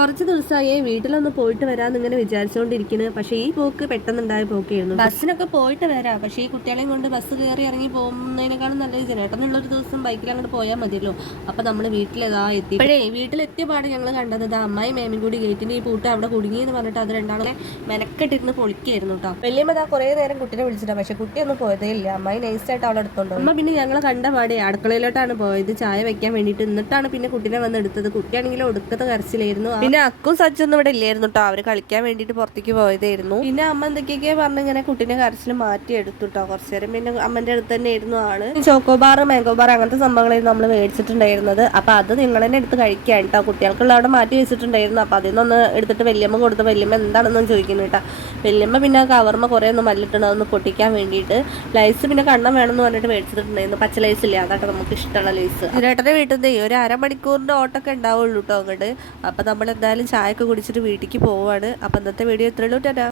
കുറച്ച് ദിവസമായി വീട്ടിലൊന്ന് പോയിട്ട് വരാമെന്ന് ഇങ്ങനെ വിചാരിച്ചുകൊണ്ടിരിക്കുന്നത്. പക്ഷേ ഈ പോക്ക് പെട്ടെന്നുണ്ടായ പോക്കെയായിരുന്നു. ബസ്സിനൊക്കെ പോയിട്ട് വരാം, പക്ഷേ ഈ കുട്ടികളെയും കൊണ്ട് ബസ് കയറി ഇറങ്ങി പോകുന്നതിനേക്കാളും നല്ലത് ചേട്ടനുള്ളൊരു ദിവസം ബൈക്കിൽ അങ്ങോട്ട് പോയാൽ മതിയല്ലോ. അപ്പം നമ്മൾ വീട്ടിലേതാ എത്തി. ഇപ്പോഴേ വീട്ടിലെത്തിയ പാട് ഞങ്ങൾ കണ്ടത് അമ്മായി മേമയും കൂടി ഗേറ്റിൻ്റെ ഈ പൂട്ട് അവിടെ കുടുങ്ങിയെന്ന് പറഞ്ഞിട്ട് അത് രണ്ടാളെ മെനക്കെട്ടിരുന്ന് പൊളിക്കായിരുന്നു കേട്ടോ. വലിയമ്മ ദാ കുറേ നേരം കുട്ടിനെ വിളിച്ചിട്ടാ, പക്ഷേ കുട്ടിയൊന്നും പോയതേ ഇല്ല. അമ്മായി നൈസായിട്ട് അവളെ എടുത്തോണ്ടോ. അമ്മ പിന്നെ ഞങ്ങളെ കണ്ട പാടെ അടുക്കളയിലോട്ടാണ് പോയത് ചായ വെക്കാൻ വേണ്ടിയിട്ട്. എന്നിട്ടാണ് പിന്നെ കുട്ടിനെ വന്ന് എടുത്തത്. കുട്ടിയാണെങ്കിലും ഒടുക്കത്തെ കരച്ചിലായിരുന്നു. പിന്നെ അക്കും സച്ചൊന്നും ഇവിടെ ഇല്ലായിരുന്നു കേട്ടോ, അവര് കളിക്കാൻ വേണ്ടിട്ട് പുറത്തേക്ക് പോയതായിരുന്നു. പിന്നെ അമ്മ എന്തൊക്കെയൊക്കെ പറഞ്ഞ് ഇങ്ങനെ കുട്ടീനെ കരച്ചിൽ മാറ്റി എടുത്തു കേട്ടോ. കുറച്ചു നേരം പിന്നെ അമ്മന്റെ അടുത്ത് തന്നെ ആയിരുന്നു ആള്. ചോക്കോബാർ മാംഗോബാർ അങ്ങനത്തെ സംഭവങ്ങളായിരുന്നു നമ്മൾ മേടിച്ചിട്ടുണ്ടായിരുന്നത്. അപ്പൊ അത് നിങ്ങൾ തന്നെ എടുത്ത് കഴിക്കാൻ കേട്ടോ. കുട്ടികൾക്കുള്ള അവിടെ മാറ്റി വെച്ചിട്ടുണ്ടായിരുന്നു. അപ്പൊ അതിൽ നിന്നൊന്ന് എടുത്തിട്ട് വല്യമ്മ കൊടുത്ത് വല്യമ്മ എന്താണെന്ന് ചോദിക്കുന്നു കേട്ടോ. വല്യമ്മ പിന്നെ കവർമ്മ കുറെ ഒന്നും മല്ലിട്ടുണ്ട് അതൊന്ന് പൊട്ടിക്കാൻ വേണ്ടിയിട്ട്. ലൈസ് പിന്നെ കണ്ണം വേണമെന്ന് പറഞ്ഞിട്ട് മേടിച്ചിട്ടുണ്ടായിരുന്നു. പച്ച ലൈസ് ഇല്ല, അതാട്ടോ നമുക്ക് ഇഷ്ടമുള്ള ലൈസ്. ചേട്ടന്റെ വീട്ടിൽ നിന്ന് ഒരു അരമണിക്കൂറിന്റെ ഓട്ടൊക്കെ ഉണ്ടാവുള്ളൂ കേട്ടോ അങ്ങോട്ട്. അപ്പൊ നമ്മൾ എന്തായാലും ചായ ഒക്കെ കുടിച്ചിട്ട് വീട്ടിലേക്ക് പോവാണ്. അപ്പൊ ഇന്നത്തെ വീഡിയോ ഇത്രയുള്ളൂ. ടാറ്റാ.